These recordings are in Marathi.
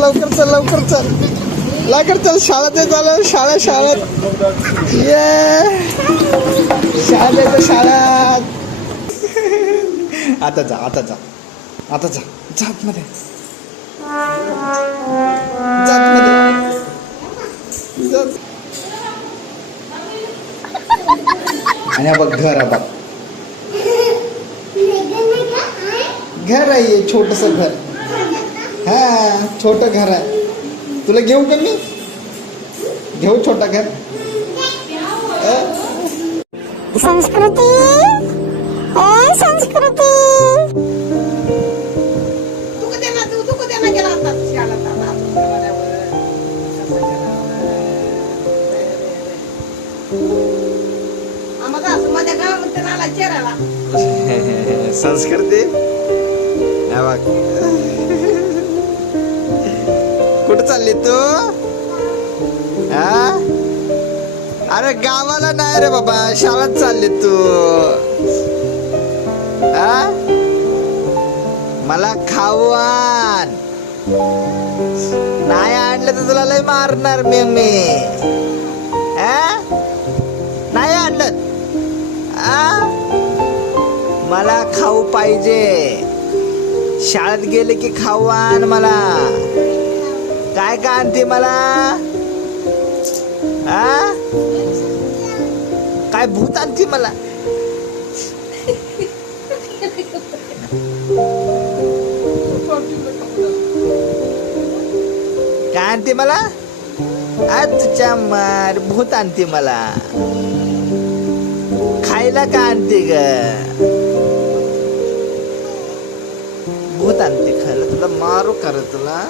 चल लवकर चल लवकर चल. लवकर चल शाळेत झालं शाळा शाळेत. ये. शाळेत शाळेत. आता जा आता जा. आता जा. जात मध्ये जात मध्ये जात आणि बघ घर आहे बघ. घर आहे छोटस घर. हा छोट घर आहे. तुला घेऊ का मी? घेऊ छोटा घर? संस्कृती? ए संस्कृती? तू हा तू? हा? अरे गावाला नाही रे बाबा शाळेत चालली तू. हा? मला खाऊ आण. नाही आणलं तर तुला लय मारणार मी मी. नाही आणलं. आ मला खाऊ पाहिजे. शाळेत गेले की खाऊ आण मला. का आणते मला. आ? काय भूत आणते मला? काय आणते मला? आजच्या मार भूत आणते मला. खायला का आणते ग. भूत आणते खायला तुला मारू कर तुला?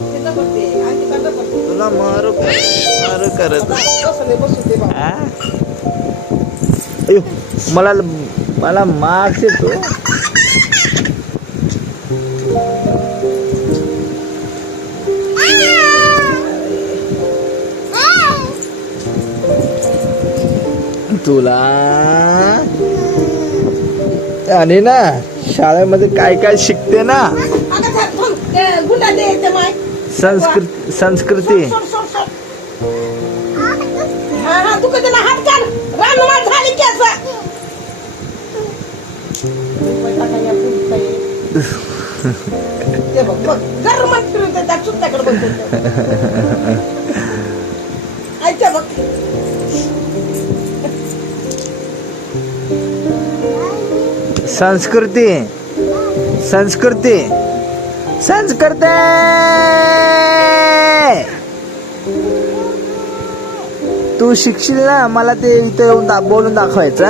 तुला मारू मारू करत. अयो मला मला मार्क्स येतो तुला? आणि ना शाळेमध्ये काय काय शिकते ना? संस्कृत संस्कृती. सोड, सोड, सोड. हा हा तू कधी ना हात काढ. रानमाळ झाली की असं. ते बघ बघ गरमट फिरून ते त्या चुत्त्याकडे बघतो ऐकते बघ. संस्कृती. संस्कृती. संस्कृती तू शिकशील ना मला ते इथं येऊन दा- बोलून दाखवायचं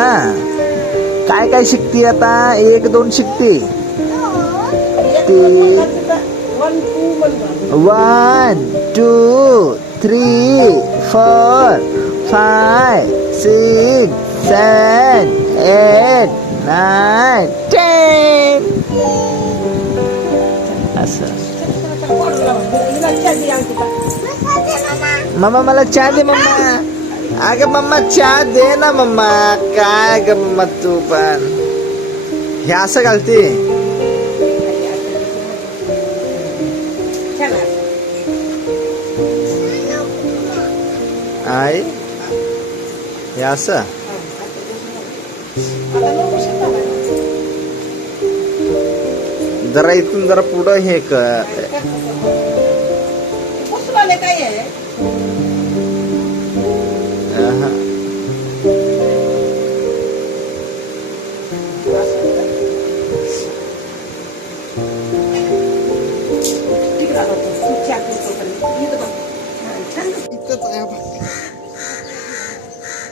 काय काय शिकते आता? एक दोन शिकते. One two one two three four five six seven eight nine ten. असं. मम्मा मला चहा दे मम्मा. अग मम्मा चहा दे ना मम्मा. काय ग मम्मा तू पण. हे असं घालते? आई हे असं? जरा इथून जरा पुढं हे कर.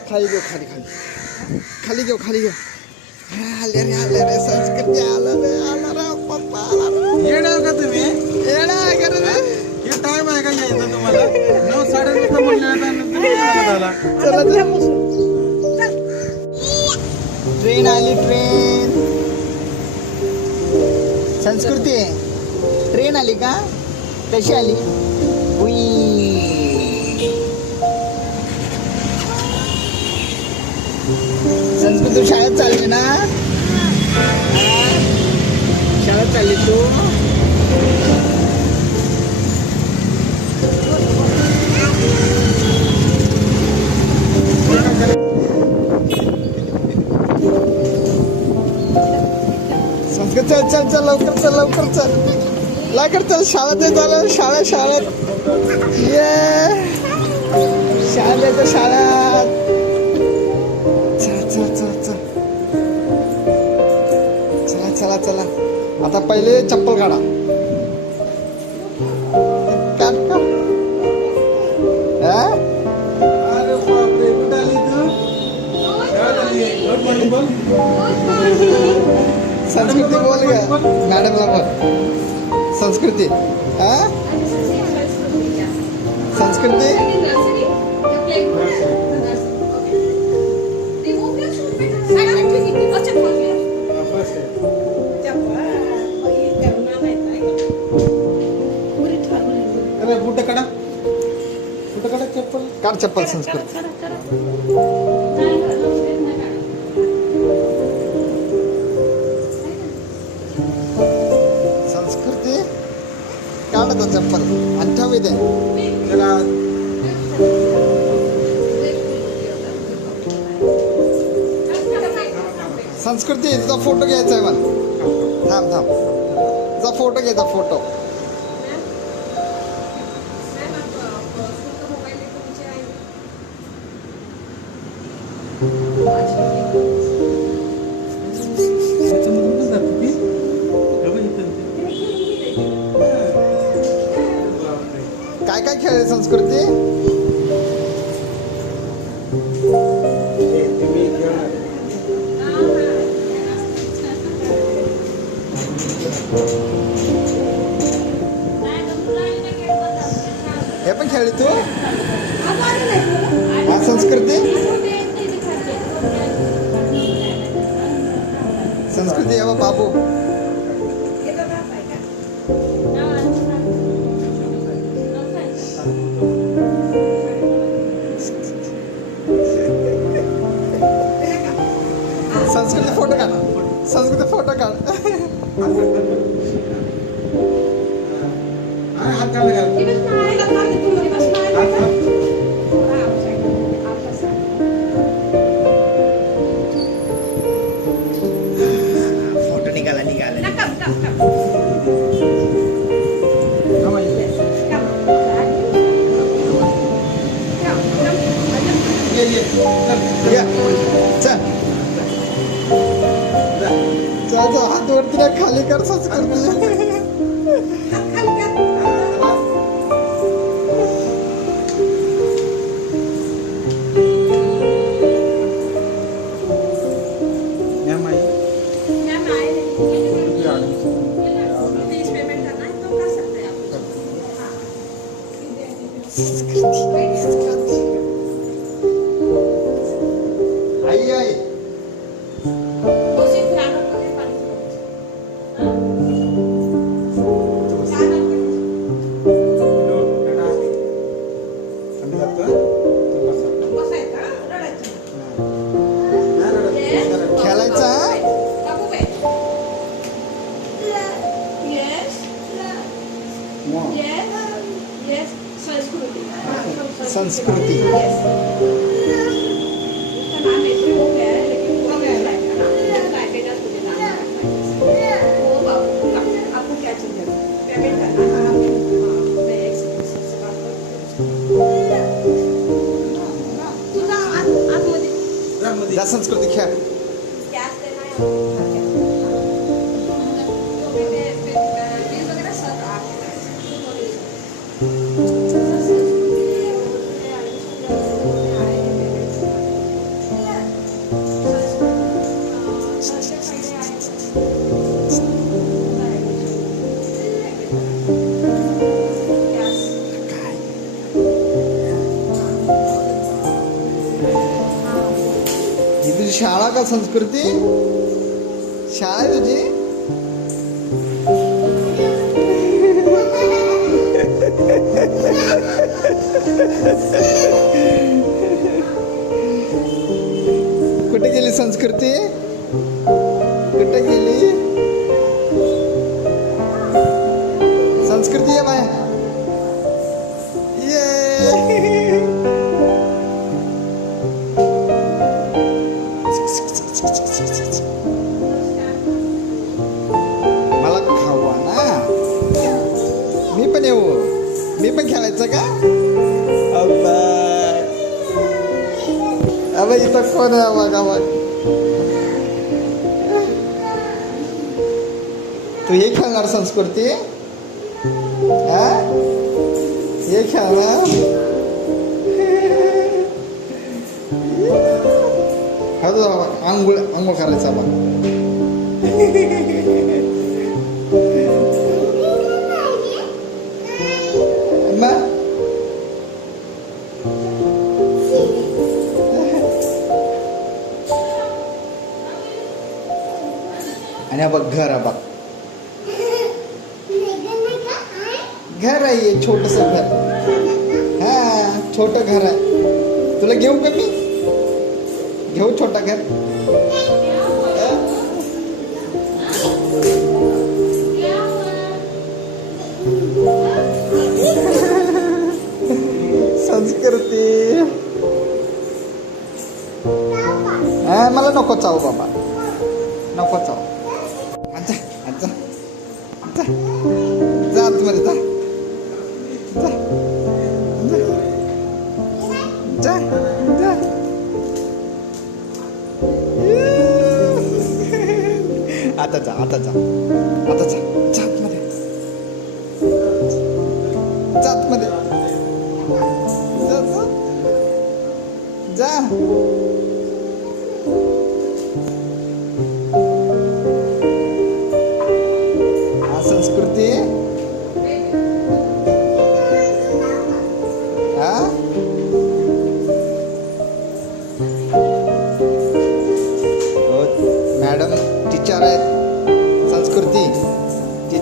खाली घेऊ खाली खाली. खाली घेऊ खाली घेऊ आले रे आले रे संस्कृती आलं रे. येणार का तुम्ही आहे का रे? हे टाइम आहे का यायचा तुम्हाला नऊ साडे नऊ म्हणले तुम्ही. ट्रेन आली ट्रेन संस्कृती ट्रेन आली का कशी आली उई. संस्कृत शाळेत चालली ना हा? शाळेत चालली तू चल चल चल लवकर चल लवकर चल. लवकर चल शाळेत झालं शाळा शाळेत ये शाळेत शाळा चल चल चल चल. चला चला चला. आता पहिले चप्पल काढा. बोल. संस्कृती बोल ग मॅडमला बोल. संस्कृती. हा? संस्कृती? बुट काढा. बुट काढा चप्पल. काढ चप्पल संस्कृती. आणि ठेव त्याला संस्कृती तुझा फोटो घ्यायचा आहे मला थांब थांब तुझा फोटो घ्यायचा फोटो thank you संस्कृती? हे पण खेळली तू. हा संस्कृती? संस्कृती हे बाबू. हा, हात काढला खाली कर संस्कृती या संस्कृती खेळ. का संस्कृती शाळा आहे तुझी कुठे गेली संस्कृती? अबे इथं कोण आहे? बघा बघ तू हे खेळणार संस्कृती? हा? हे खेळणार? हा तो आंघोळ आंघोळ करायचा बा आणि बघ घर आहे बघ. घर आहे छोटस घर. हा छोट घर आहे. तुला घेऊ का मी? घेऊ छोटा घर? संस्कृती. हा मला नको चाव बाबा. नको चाव. आता जा. आता जा. जात मध्ये. जात मध्ये. जा जा.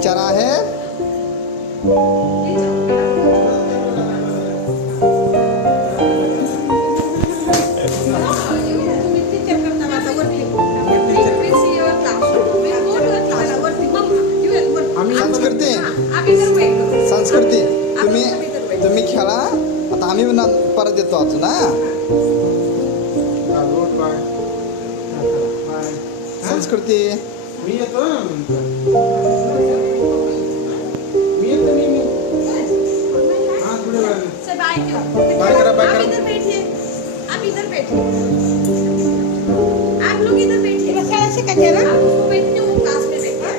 संस्कृती है। आम्ही संस्कृती संस्कृती तुम्ही तुम्ही खेळा। आता आम्ही परत येतो अजून हा? संस्कृती। मी येतो सर, bye करो. Bye करा, bye आप करा. इधर बैठिए. आप इधर बैठिए. आप लोग इधर बैठिए आप उसको बैठने वो क्लास में बैठिए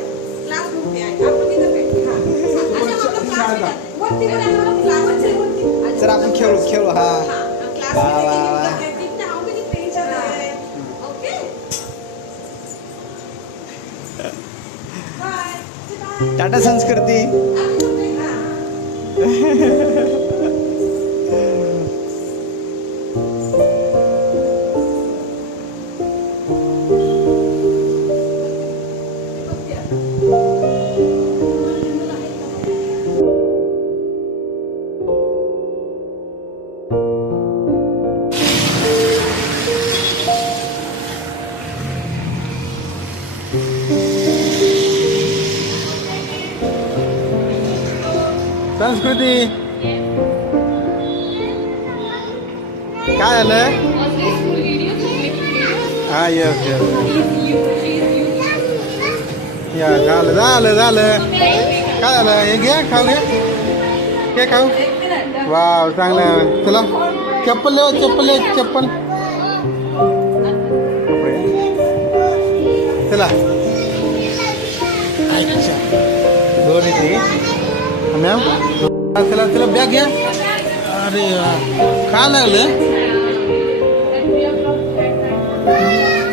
क्लास रूम में आए आप लोग इधर बैठिए हाँ. अच्छा हम लोग क्लास में जाते- वरती वर हम लोग क्लास वरती वरती अच्छा, सर आपण खेळू खेळू हा. हाँ, क्लास वाह, में वाह, संस्कृती. काय झालं? हा यस यस या झालं झालं झालं. काय झालं? हे घ्या खाऊ घ्या हे खाऊ. वाव चांगलं चला. चप्पल चप्पल चप्पल. चला. अच्छा दोन येते मॅम चला त्याला बॅग घ्या अरे का लागलं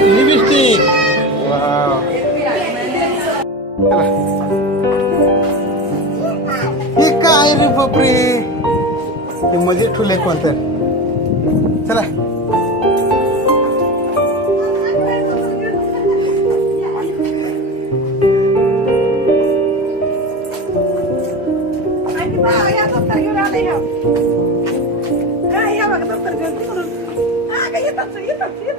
लिपस्टिक हे काय रे बापरे ते मध्ये ठुले कोणतं चला दप्तर घेऊन आले या. हा, या बघा दप्तर घेऊन तिकडून. हा, का